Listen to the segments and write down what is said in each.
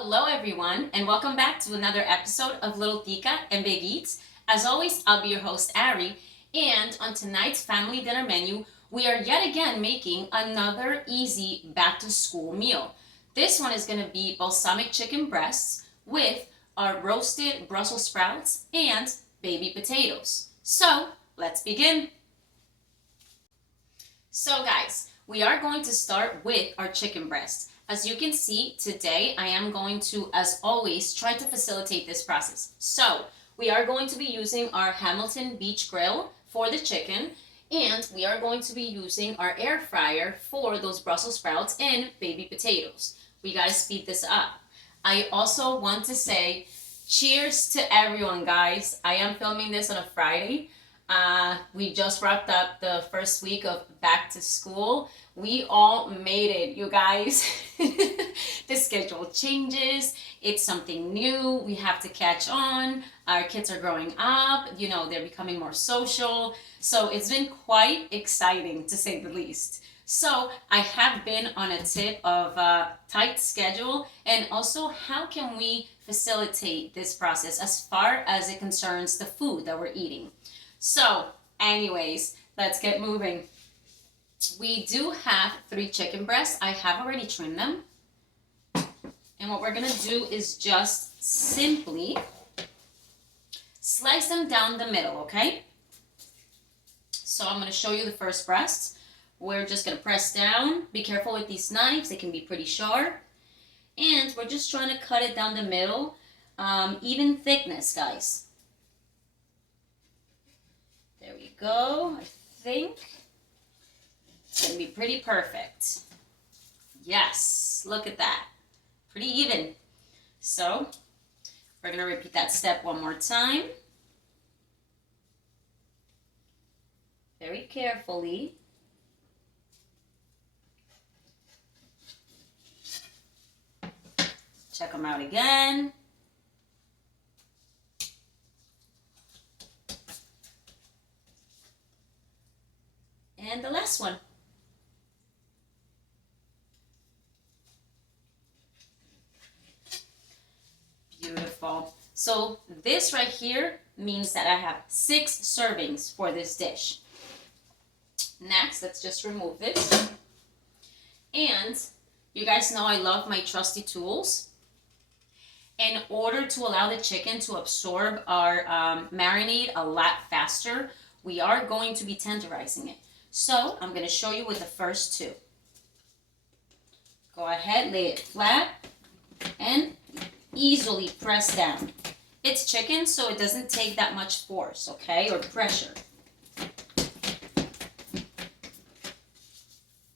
Hello everyone, and welcome back to another episode of Little Tica and Big Eats. As always, I'll be your host, Ari, and on tonight's family dinner menu, we are yet again making another easy back-to-school meal. This one is going to be balsamic chicken breasts with our roasted Brussels sprouts and baby potatoes. So, let's begin. So guys, we are going to start with our chicken breast. As you can see, today I am going to, as always, try to facilitate this process. So, we are going to be using our Hamilton Beach Grill for the chicken, and we are going to be using our air fryer for those Brussels sprouts and baby potatoes. We gotta speed this up. I also want to say cheers to everyone, guys. I am filming this on a Friday. We just wrapped up the first week of back to school. We all made it, you guys. The schedule changes. It's something new. We have to catch on. Our kids are growing up. You know, they're becoming more social. So it's been quite exciting, to say the least. So I have been on a tip of a tight schedule, and also how can we facilitate this process as far as it concerns the food that we're eating. So, anyways, let's get moving. We do have 3 chicken breasts. I have already trimmed them. And what we're going to do is just simply slice them down the middle, okay? So I'm going to show you the first breast. We're just going to press down. Be careful with these knives. They can be pretty sharp. And we're just trying to cut it down the middle. Even thickness, guys. There we go. I think it's going to be pretty perfect. Yes, look at that. Pretty even. So, we're going to repeat that step one more time. Very carefully. Check them out again. And the last one. Beautiful. So this right here means that I have 6 servings for this dish. Next, let's just remove this. And you guys know I love my trusty tools. In order to allow the chicken to absorb our marinade a lot faster, we are going to be tenderizing it. So I'm going to show you with the first 2. Go ahead, lay it flat, and easily press down. It's chicken, so it doesn't take that much force, okay, or pressure.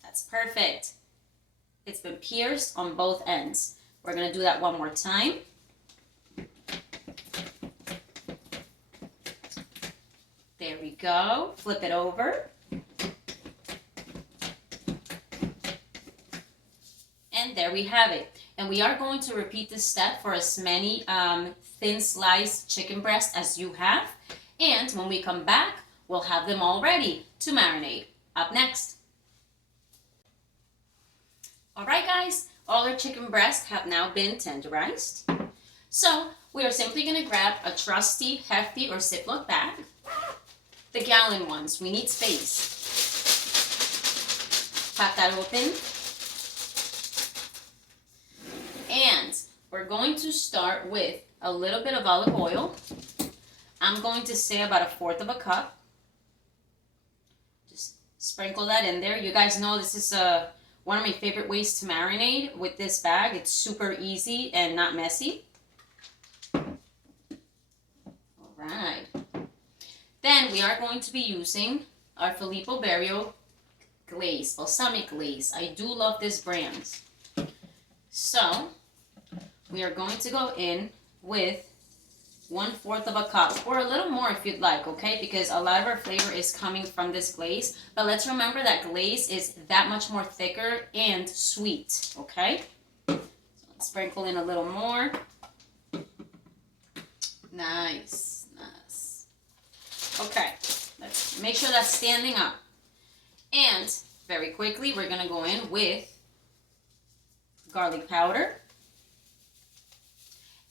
That's perfect. It's been pierced on both ends. We're going to do that one more time. There we go. Flip it over. And there we have it. And we are going to repeat this step for as many thin sliced chicken breasts as you have. And when we come back, we'll have them all ready to marinate. Up next. Alright guys, all our chicken breasts have now been tenderized. So we are simply going to grab a trusty, hefty, or Ziploc bag. The gallon ones, we need space. Pop that open. And we're going to start with a little bit of olive oil. I'm going to say about 1/4 cup. Just sprinkle that in there. You guys know this is one of my favorite ways to marinate with this bag. It's super easy and not messy. All right. Then we are going to be using our Filippo Berrio glaze, balsamic glaze. I do love this brand. So we are going to go in with 1/4 cup, or a little more if you'd like, okay? Because a lot of our flavor is coming from this glaze. But let's remember that glaze is that much more thicker and sweet, okay? So let's sprinkle in a little more. Nice, nice. Okay, let's make sure that's standing up. And very quickly, we're gonna go in with garlic powder.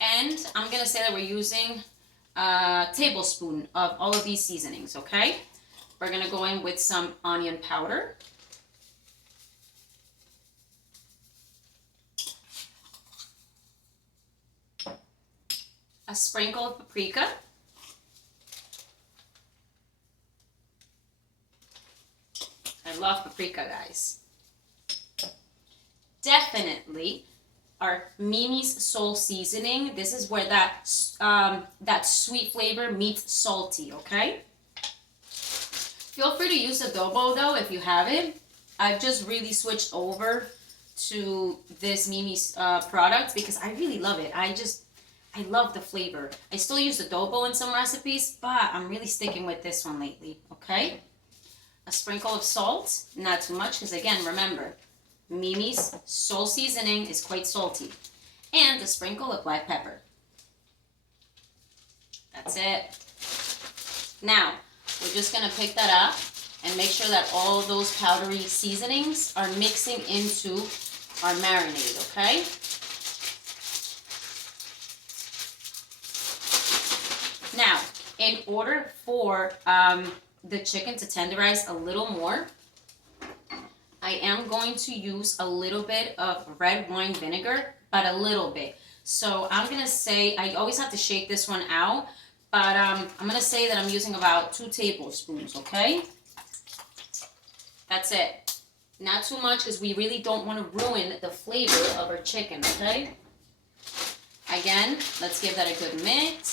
And I'm gonna say that we're using a tablespoon of all of these seasonings, okay? We're gonna go in with some onion powder. A sprinkle of paprika. I love paprika, guys. Definitely our Mimi's Soul Seasoning. This is where that sweet flavor meets salty, okay? Feel free to use adobo though if you have it. I've just really switched over to this Mimi's product because I really love it. I love the flavor. I still use adobo in some recipes, but I'm really sticking with this one lately, okay? A sprinkle of salt, not too much because again, remember, Mimi's Soul Seasoning is quite salty. And a sprinkle of black pepper. That's it. Now, we're just gonna pick that up and make sure that all those powdery seasonings are mixing into our marinade, okay? Now, in order for the chicken to tenderize a little more, I am going to use a little bit of red wine vinegar, but a little bit. So I'm gonna say, I always have to shake this one out, but I'm gonna say that I'm using about 2 tablespoons, okay? That's it. Not too much because we really don't want to ruin the flavor of our chicken, okay? Again, let's give that a good mix.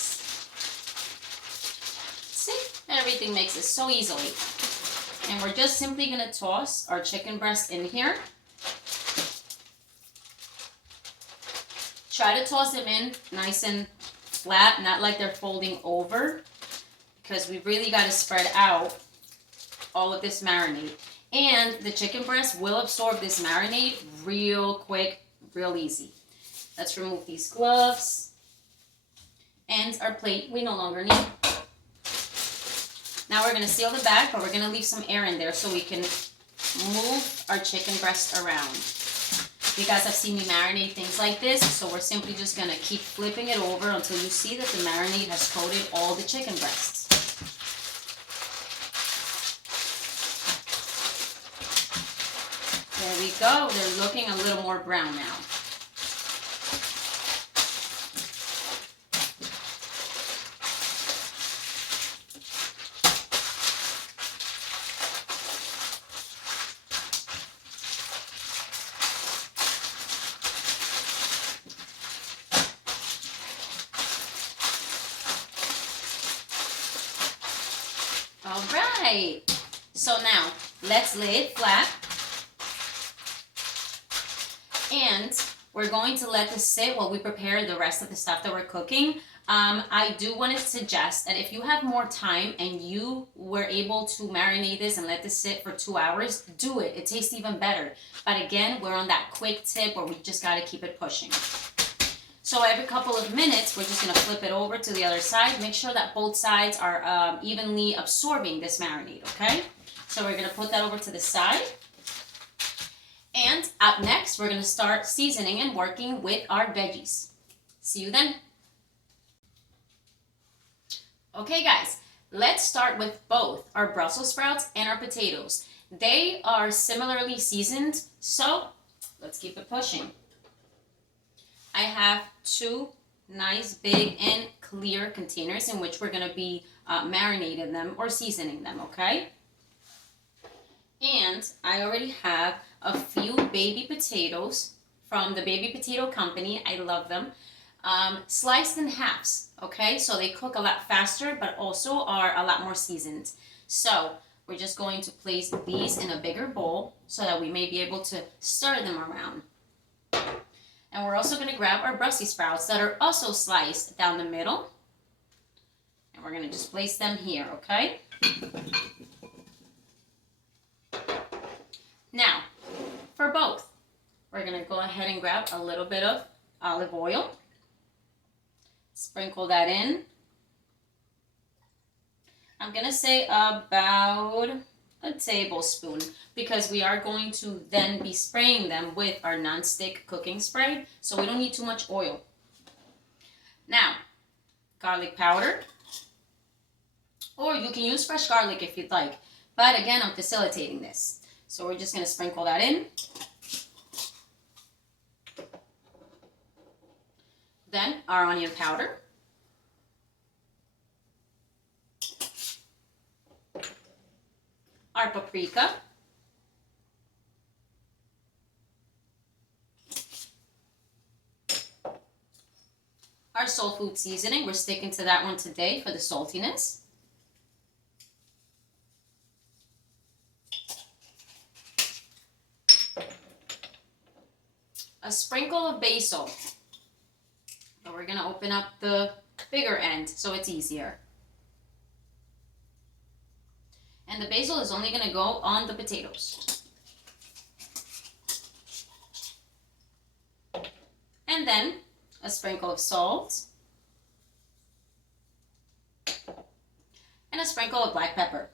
See? Everything mixes so easily. And we're just simply going to toss our chicken breast in here. Try to toss them in nice and flat, not like they're folding over, because we really got to spread out all of this marinade. And the chicken breast will absorb this marinade real quick, real easy. Let's remove these gloves. And our plate we no longer need. Now we're going to seal the back, but we're going to leave some air in there so we can move our chicken breast around. You guys have seen me marinate things like this, so we're simply just going to keep flipping it over until you see that the marinade has coated all the chicken breasts. There we go. They're looking a little more brown now. All right. So now let's lay it flat. And we're going to let this sit while we prepare the rest of the stuff that we're cooking. I do want to suggest that if you have more time and you were able to marinate this and let this sit for 2 hours, do it. It tastes even better. But again, we're on that quick tip where we just got to keep it pushing. So every couple of minutes, we're just going to flip it over to the other side. Make sure that both sides are evenly absorbing this marinade, okay? So we're going to put that over to the side. And up next, we're going to start seasoning and working with our veggies. See you then. Okay, guys, let's start with both our Brussels sprouts and our potatoes. They are similarly seasoned, so let's keep it pushing. I have 2 nice, big, and clear containers in which we're going to be marinating them or seasoning them, okay? And I already have a few baby potatoes from the Baby Potato Company. I love them. Sliced in halves, okay? So they cook a lot faster, but also are a lot more seasoned. So we're just going to place these in a bigger bowl so that we may be able to stir them around. And we're also going to grab our Brussels sprouts that are also sliced down the middle. And we're going to just place them here, okay? Now, for both, we're going to go ahead and grab a little bit of olive oil. Sprinkle that in. I'm going to say about a tablespoon because we are going to then be spraying them with our non-stick cooking spray, so we don't need too much oil. Now, garlic powder, or you can use fresh garlic if you'd like. But again, I'm facilitating this. So we're just going to sprinkle that in. Then our onion powder. Our paprika. Our soul food seasoning. We're sticking to that one today for the saltiness. A sprinkle of basil. But we're going to open up the bigger end so it's easier. And the basil is only going to go on the potatoes. And then a sprinkle of salt. And a sprinkle of black pepper.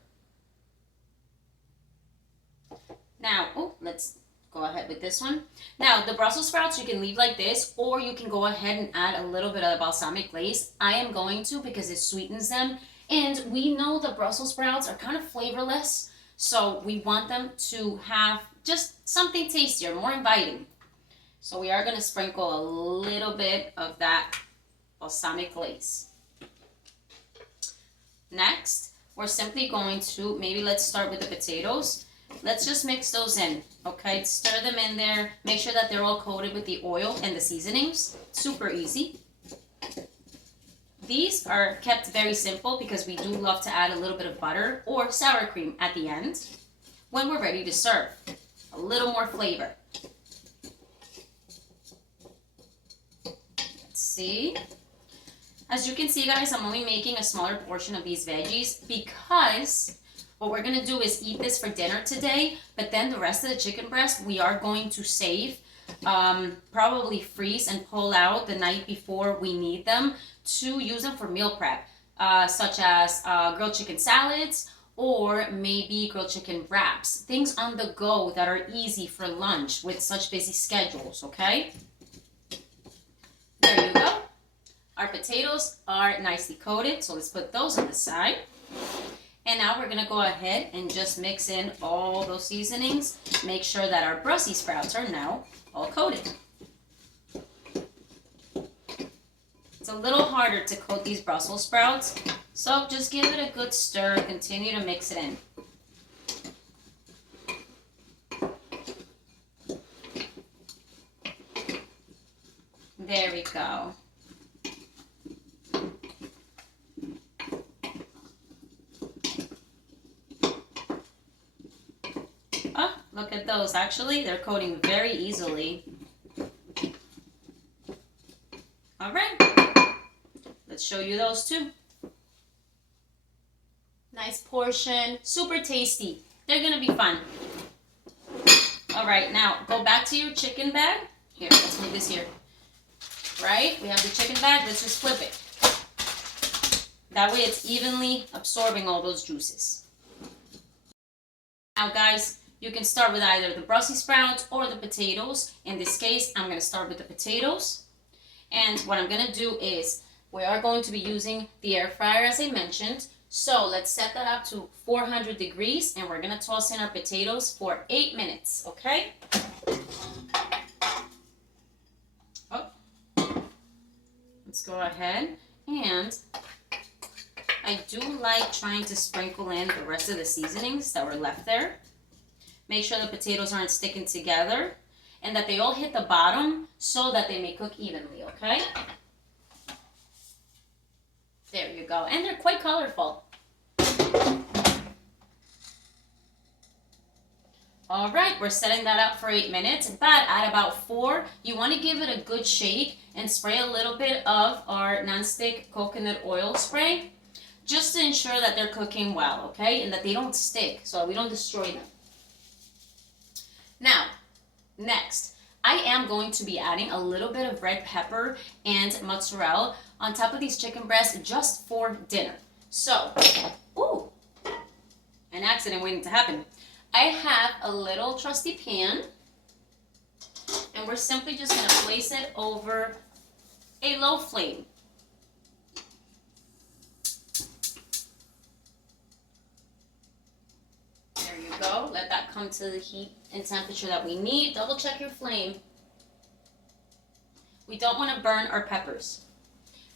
Now, let's go ahead with this one. Now, the Brussels sprouts you can leave like this, or you can go ahead and add a little bit of balsamic glaze. I am going to because it sweetens them. And we know the Brussels sprouts are kind of flavorless, so we want them to have just something tastier, more inviting. So we are going to sprinkle a little bit of that balsamic glaze. Next, we're simply going to, maybe let's start with the potatoes. Let's just mix those in, okay? Stir them in there. Make sure that they're all coated with the oil and the seasonings. Super easy. These are kept very simple because we do love to add a little bit of butter or sour cream at the end when we're ready to serve. A little more flavor. Let's see. As you can see, guys, I'm only making a smaller portion of these veggies because what we're going to do is eat this for dinner today, but then the rest of the chicken breast we are going to save, probably freeze and pull out the night before we need them to use them for meal prep, such as grilled chicken salads or maybe grilled chicken wraps. Things on the go that are easy for lunch with such busy schedules, okay? There you go. Our potatoes are nicely coated, so let's put those on the side. And now we're going to go ahead and just mix in all those seasonings. Make sure that our Brussels sprouts are now all coated. It's a little harder to coat these Brussels sprouts, so just give it a good stir. Continue to mix it in. There we go. Oh, look at those. Actually, they're coating very easily. All right. Let's show you those too. Nice portion. Super tasty. They're going to be fun. All right. Now, go back to your chicken bag. Here, let's move this here. Right? We have the chicken bag. Let's just flip it. That way it's evenly absorbing all those juices. Now, guys, you can start with either the Brussels sprouts or the potatoes. In this case, I'm going to start with the potatoes. And what I'm going to do is we are going to be using the air fryer as I mentioned. So let's set that up to 400 degrees and we're going to toss in our potatoes for 8 minutes, okay? Oh. Let's go ahead and I do like trying to sprinkle in the rest of the seasonings that were left there. Make sure the potatoes aren't sticking together and that they all hit the bottom so that they may cook evenly, okay? There you go. And they're quite colorful. All right, we're setting that up for 8 minutes, but at about 4, you want to give it a good shake and spray a little bit of our nonstick coconut oil spray just to ensure that they're cooking well, okay? And that they don't stick so we don't destroy them. Now, next, I am going to be adding a little bit of red pepper and mozzarella on top of these chicken breasts just for dinner. So, ooh, an accident waiting to happen. I have a little trusty pan, and we're simply just going to place it over a low flame. There you go. Let that come to the heat and temperature that we need. Double check your flame. We don't want to burn our peppers.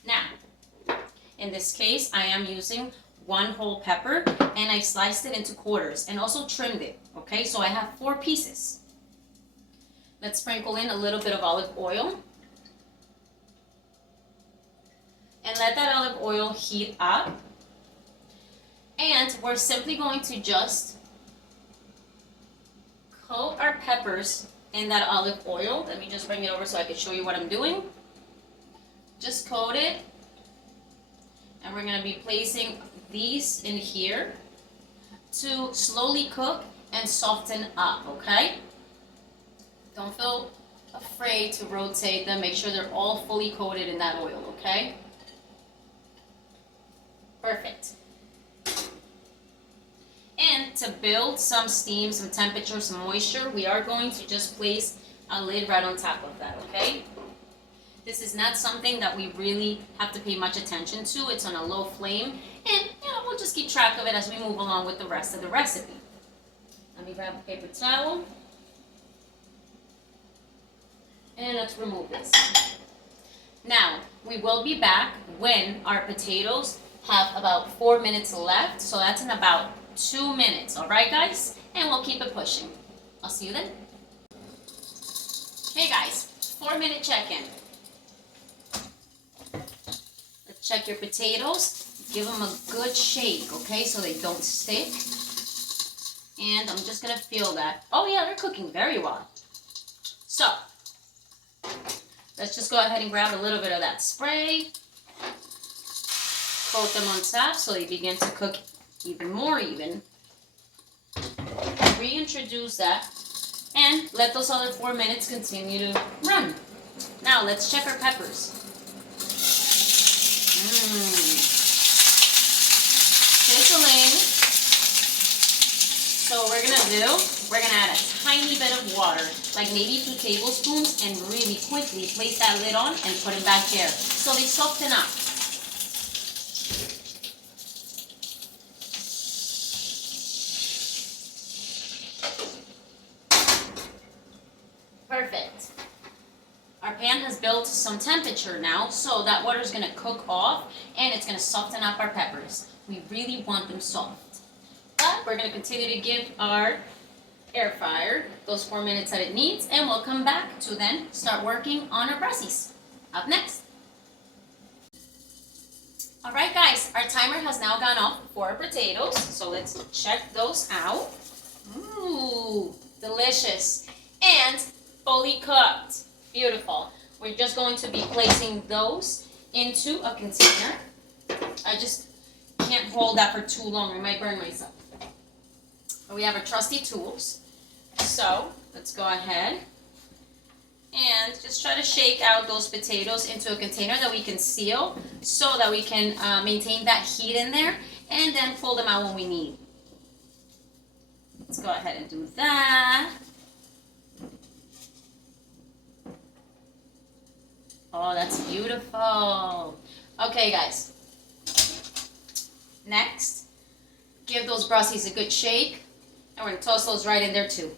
Now, in this case, I am using one whole pepper and I sliced it into quarters and also trimmed it. Okay, so I have 4 pieces. Let's sprinkle in a little bit of olive oil. And let that olive oil heat up. And we're simply going to just coat our peppers in that olive oil. Let me just bring it over so I can show you what I'm doing. Just coat it. And we're going to be placing these in here to slowly cook and soften up, okay? Don't feel afraid to rotate them. Make sure they're all fully coated in that oil, okay? Perfect. And to build some steam, some temperature, some moisture, we are going to just place a lid right on top of that, okay? This is not something that we really have to pay much attention to. It's on a low flame, and we'll just keep track of it as we move along with the rest of the recipe. Let me grab a paper towel. And let's remove this. Now, we will be back when our potatoes have about 4 minutes left, so that's in about 2 minutes, all right, guys? And we'll keep it pushing. I'll see you then. Hey, guys, 4-minute check-in. Let's check your potatoes. Give them a good shake, okay, so they don't stick. And I'm just going to feel that. Oh, yeah, they're cooking very well. So, let's just go ahead and grab a little bit of that spray. Coat them on top so they begin to cook even more even. Reintroduce that and let those other 4 minutes continue to run. Now let's check our peppers. Sizzling. So what we're gonna add a tiny bit of water, like maybe 2 tablespoons, and really quickly place that lid on and put it back there so they soften up. Perfect. Our pan has built some temperature now, so that water is going to cook off and it's going to soften up our peppers. We really want them soft. But we're going to continue to give our air fryer those 4 minutes that it needs, and we'll come back to then start working on our Brussies. Up next. Alright guys, our timer has now gone off for our potatoes, so let's check those out. Ooh, delicious. And fully cooked. Beautiful. We're just going to be placing those into a container. I just can't hold that for too long. I might burn myself. But we have our trusty tools. So let's go ahead and just try to shake out those potatoes into a container that we can seal so that we can maintain that heat in there and then pull them out when we need. Let's go ahead and do that. Oh, that's beautiful. Okay, guys. Next, give those Brussies a good shake. And we're going to toss those right in there too.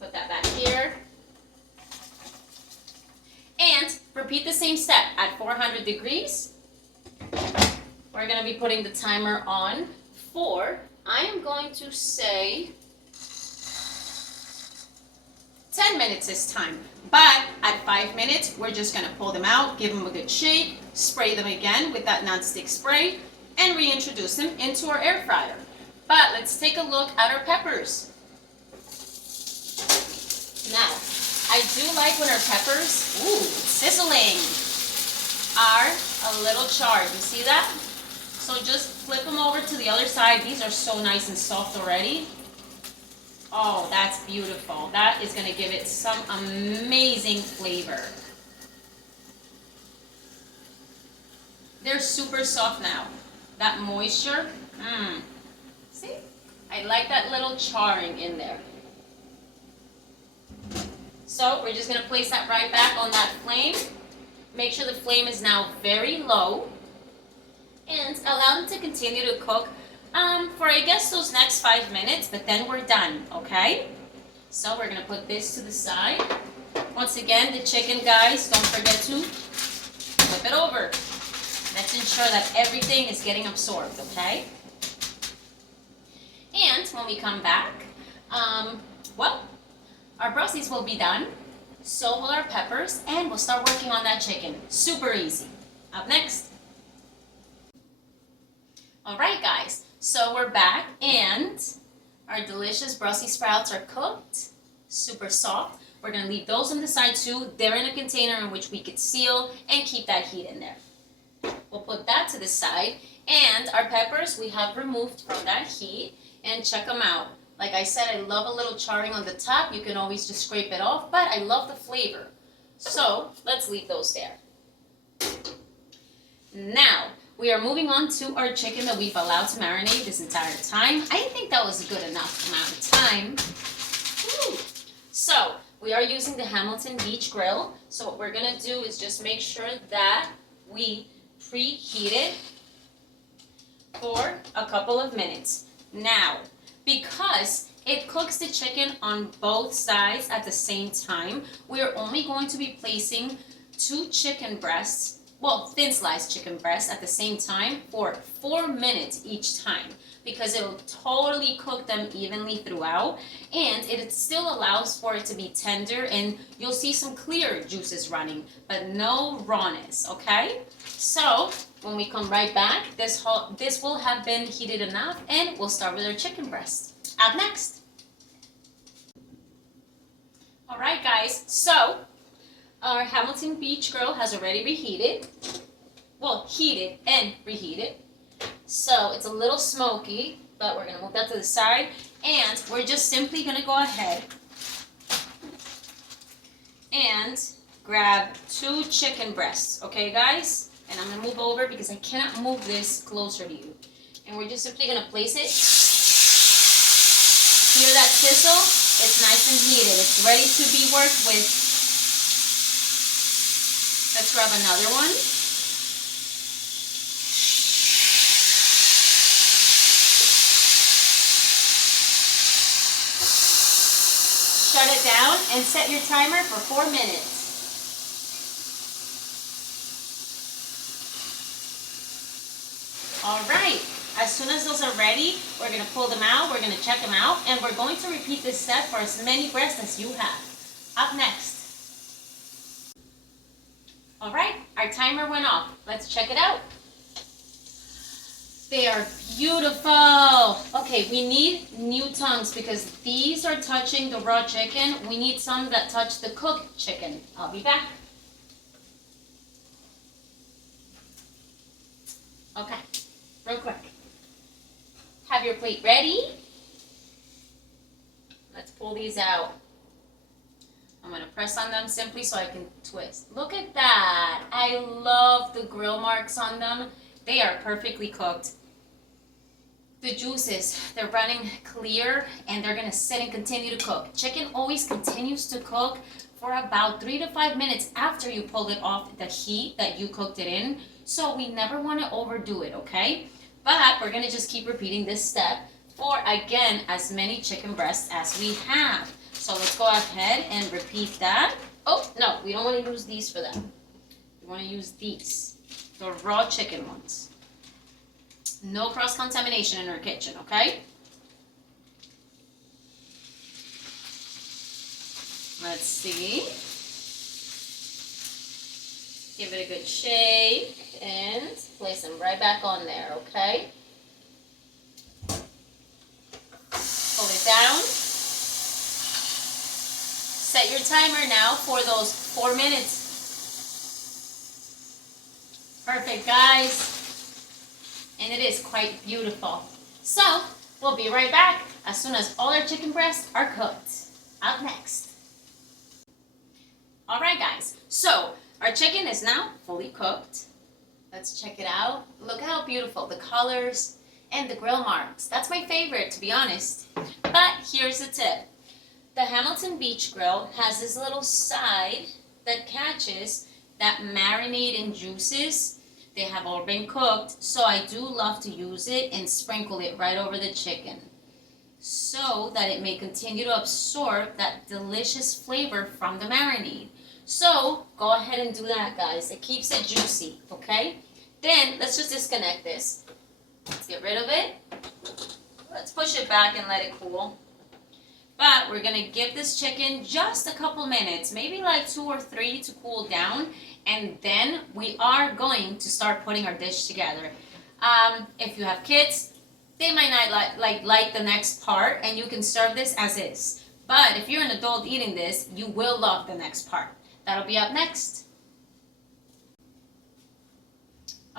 Put that back here. And repeat the same step at 400 degrees. We're going to be putting the timer on for, I am going to say, 10 minutes this time. But at 5 minutes, we're just going to pull them out, give them a good shake, spray them again with that non-stick spray, and reintroduce them into our air fryer. But let's take a look at our peppers. Now, I do like when our peppers, ooh, sizzling, are a little charred. You see that? So just flip them over to the other side. These are so nice and soft already. Oh, that's beautiful. That is going to give it some amazing flavor. They're super soft now. That moisture, see? I like that little charring in there. So we're just going to place that right back on that flame. Make sure the flame is now very low. And allow them to continue to cook For I guess those next 5 minutes, but then we're done, okay? So we're gonna put this to the side. Once again, the chicken, guys, don't forget to flip it over. Let's ensure that everything is getting absorbed, okay? And when we come back, well, our Brussels will be done. So will our peppers, and we'll start working on that chicken. Super easy. Up next. All right, guys. So we're back, and our delicious Brussels sprouts are cooked, super soft. We're gonna leave those on the side too. They're in a container in which we could seal and keep that heat in there. We'll put that to the side, and our peppers we have removed from that heat, and check them out. Like I said, I love a little charring on the top. You can always just scrape it off, but I love the flavor. So let's leave those there. Now, we are moving on to our chicken that we've allowed to marinate this entire time. I think that was a good enough amount of time. Woo. So, we are using the Hamilton Beach Grill. So what we're gonna do is just make sure that we preheat it for a couple of minutes. Now, because it cooks the chicken on both sides at the same time, we're only going to be placing 2 chicken breasts, well, thin sliced chicken breasts at the same time for 4 minutes each time, because it'll totally cook them evenly throughout, and it still allows for it to be tender, and you'll see some clear juices running, but no rawness, okay? So when we come right back, this will have been heated enough, and we'll start with our chicken breast. Up next. All right, guys, so our Hamilton Beach Grill has already reheated. Well, heated and reheated. So it's a little smoky, but we're gonna move that to the side, and we're just simply gonna go ahead and grab 2 chicken breasts, okay, guys? And I'm gonna move over because I cannot move this closer to you. And we're just simply gonna place it. Hear that sizzle? It's nice and heated. It's ready to be worked with. Let's grab another one. Shut it down and set your timer for 4 minutes. All right, as soon as those are ready, we're gonna pull them out, we're gonna check them out, and we're going to repeat this step for as many breasts as you have. Up next. All right, our timer went off. Let's check it out. They are beautiful. Okay, we need new tongues because these are touching the raw chicken. We need some that touch the cooked chicken. I'll be back. Okay, real quick. Have your plate ready. Let's pull these out. I'm going to press on them simply so I can twist. Look at that. I love the grill marks on them. They are perfectly cooked. The juices, they're running clear, and they're going to sit and continue to cook. Chicken always continues to cook for about 3 to 5 minutes after you pull it off the heat that you cooked it in. So we never want to overdo it, okay? But we're going to just keep repeating this step for, again, as many chicken breasts as we have. So let's go ahead and repeat that. Oh, no, we don't want to use these for that. We want to use these, the raw chicken ones. No cross-contamination in our kitchen, okay? Let's see. Give it a good shake and place them right back on there, okay? Pull it down. Set your timer now for those 4 minutes. Perfect, guys. And it is quite beautiful. So, we'll be right back as soon as all our chicken breasts are cooked. Up next. All right, guys. So, our chicken is now fully cooked. Let's check it out. Look how beautiful the colors and the grill marks. That's my favorite, to be honest. But here's the tip. The Hamilton Beach Grill has this little side that catches that marinade and juices. They have all been cooked, so I do love to use it and sprinkle it right over the chicken so that it may continue to absorb that delicious flavor from the marinade. So go ahead and do that, guys. It keeps it juicy, okay? Then let's just disconnect this. Let's get rid of it. Let's push it back and let it cool. But we're gonna give this chicken just a couple minutes, maybe like 2 or 3 to cool down, and then we are going to start putting our dish together. If you have kids, they might not like the next part, and you can serve this as is. But if you're an adult eating this, you will love the next part. That'll be up next.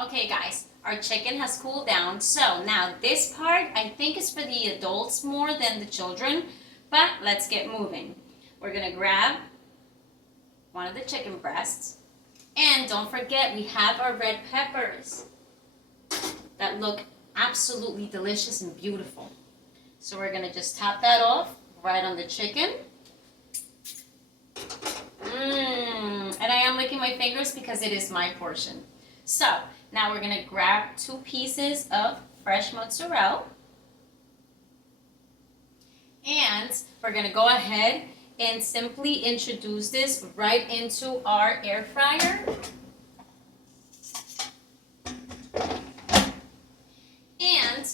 Okay guys, our chicken has cooled down. So now this part I think is for the adults more than the children, but let's get moving. We're gonna grab one of the chicken breasts, and don't forget we have our red peppers that look absolutely delicious and beautiful. So we're gonna just top that off right on the chicken. And I am licking my fingers because it is my portion. So now we're gonna grab 2 pieces of fresh mozzarella, and we're gonna go ahead and simply introduce this right into our air fryer. And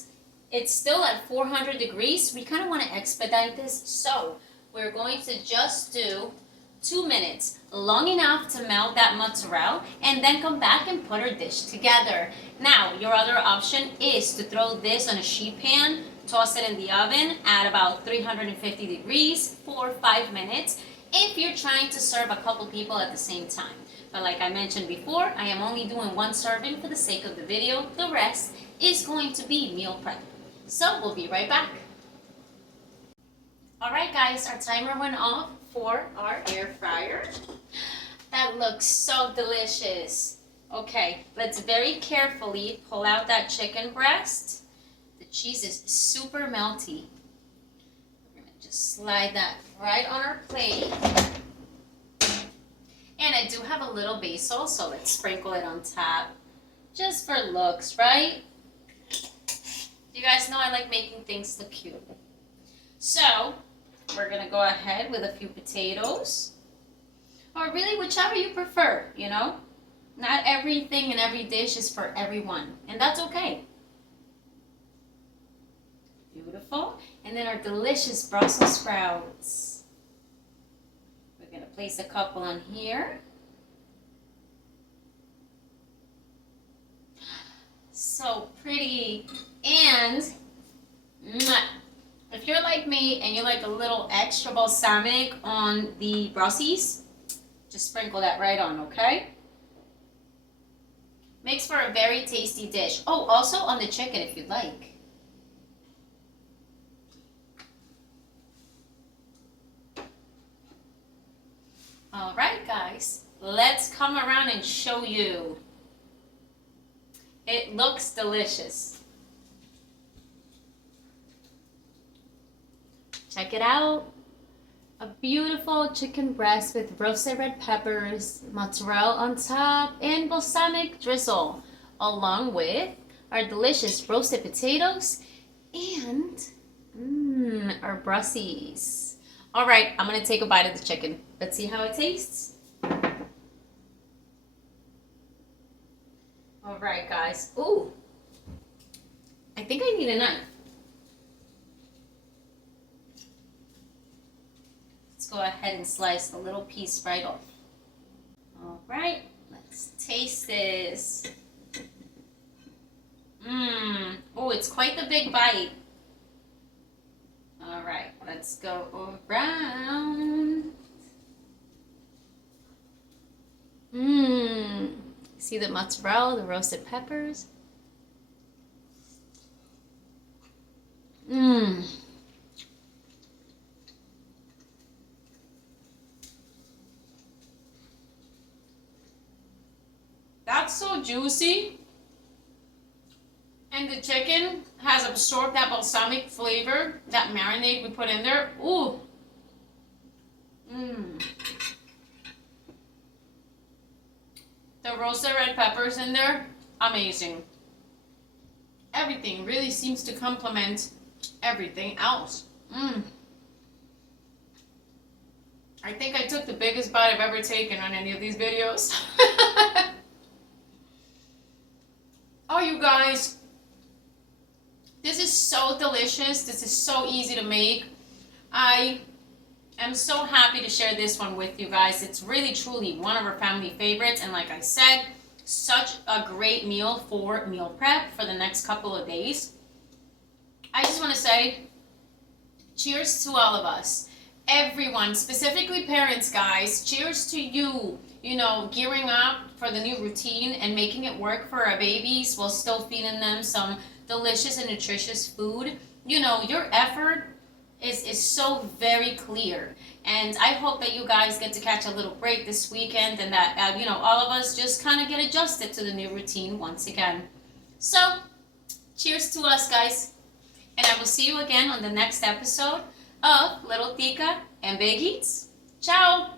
it's still at 400 degrees. We kind of want to expedite this, so we're going to just do 2 minutes, long enough to melt that mozzarella, and then come back and put our dish together. Now, your other option is to throw this on a sheet pan, toss it in the oven at about 350 degrees for 5 minutes if you're trying to serve a couple people at the same time. But like I mentioned before, I am only doing 1 serving for the sake of the video. The rest is going to be meal prep. So we'll be right back. Alright guys, our timer went off for our air fryer. That looks so delicious. Okay, let's very carefully pull out that chicken breast. The cheese is super melty. We're gonna just slide that right on our plate. And I do have a little basil, so let's sprinkle it on top. Just for looks, right? You guys know I like making things look cute. So, we're gonna go ahead with a few potatoes. Or really, whichever you prefer, you know? Not everything in every dish is for everyone, and that's okay. Beautiful. And then our delicious Brussels sprouts. We're gonna place a couple on here. So pretty. And if you're like me and you like a little extra balsamic on the Brussels, just sprinkle that right on, okay? Makes for a very tasty dish. Oh, also on the chicken if you'd like. Alright guys, let's come around and show you. It looks delicious. Check it out. A beautiful chicken breast with roasted red peppers, mozzarella on top, and balsamic drizzle, along with our delicious roasted potatoes and our Brussels. All right, I'm gonna take a bite of the chicken. Let's see how it tastes. All right, guys. Ooh, I think I need a knife. Let's go ahead and slice a little piece right off. All right, let's taste this. Oh, it's quite the big bite. All right, let's go around. See the mozzarella, the roasted peppers. That's so juicy. And the chicken has absorbed that balsamic flavor, that marinade we put in there. Ooh. The roasted red peppers in there amazing. Everything really seems to complement everything else. I think I took the biggest bite I've ever taken on any of these videos. Oh, you guys, this is so delicious. This is so easy to make. I am so happy to share this one with you guys. It's really truly one of our family favorites, and like I said, such a great meal for meal prep for the next couple of days. I just want to say cheers to all of us. Everyone, specifically parents, guys, cheers to you, gearing up for the new routine and making it work for our babies while still feeding them some delicious and nutritious food. Your effort is so very clear, and I hope that you guys get to catch a little break this weekend, and that all of us just kind of get adjusted to the new routine once again. So cheers to us, guys, and I will see you again on the next episode of Little Tika and Big Eats. Ciao.